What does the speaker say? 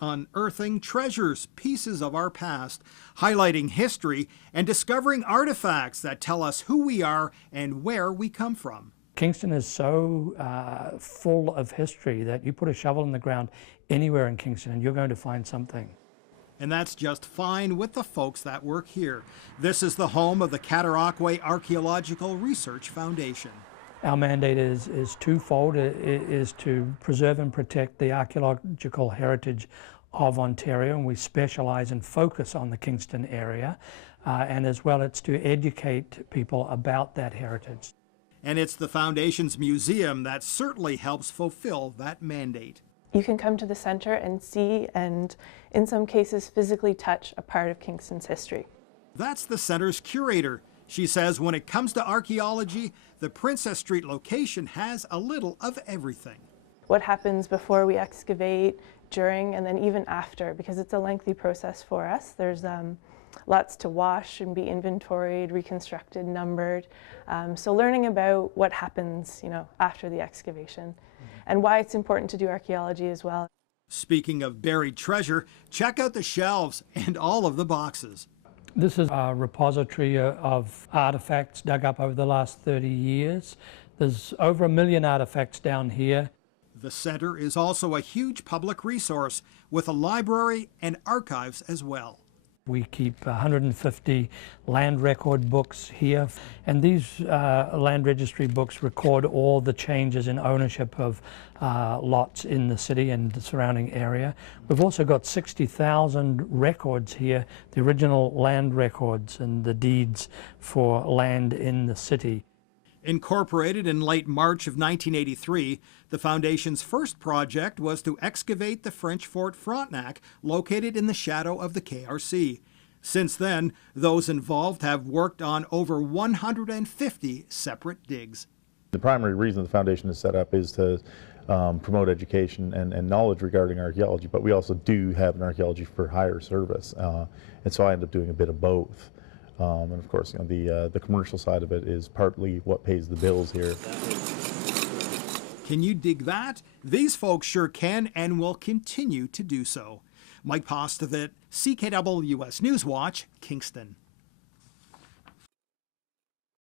unearthing treasures, pieces of our past, highlighting history, and discovering artifacts that tell us who we are and where we come from. Kingston is so full of history that you put a shovel in the ground anywhere in Kingston and you're going to find something. And that's just fine with the folks that work here. This is the home of the Cataraqui Archaeological Research Foundation. Our mandate is twofold. It is to preserve and protect the archaeological heritage of Ontario, and we specialize and focus on the Kingston area. And as well, it's to educate people about that heritage. And it's the Foundation's museum that certainly helps fulfill that mandate. You can come to the centre and see, and in some cases physically touch, a part of Kingston's history. That's the centre's curator. She says when it comes to archaeology, the Princess Street location has a little of everything. What happens before we excavate, during, and then even after, because it's a lengthy process for us. There's lots to wash and be inventoried, reconstructed, numbered. So learning about what happens, after the excavation, and why it's important to do archaeology as well. Speaking of buried treasure, check out the shelves and all of the boxes. This is a repository of artifacts dug up over the last 30 years. There's over 1 million artifacts down here. The center is also a huge public resource with a library and archives as well. We keep 150 land record books here, and these land registry books record all the changes in ownership of lots in the city and the surrounding area. We've also got 60,000 records here, the original land records and the deeds for land in the city. Incorporated in late March of 1983, the Foundation's first project was to excavate the French Fort Frontenac, located in the shadow of the KRC. Since then, those involved have worked on over 150 separate digs. The primary reason the Foundation is set up is to promote education and knowledge regarding archaeology, but we also do have an archaeology for hire service, and so I end up doing a bit of both. And of course, the commercial side of it is partly what pays the bills here. Can you dig that? These folks sure can and will continue to do so. Mike Postovit, CKWS Newswatch, Kingston.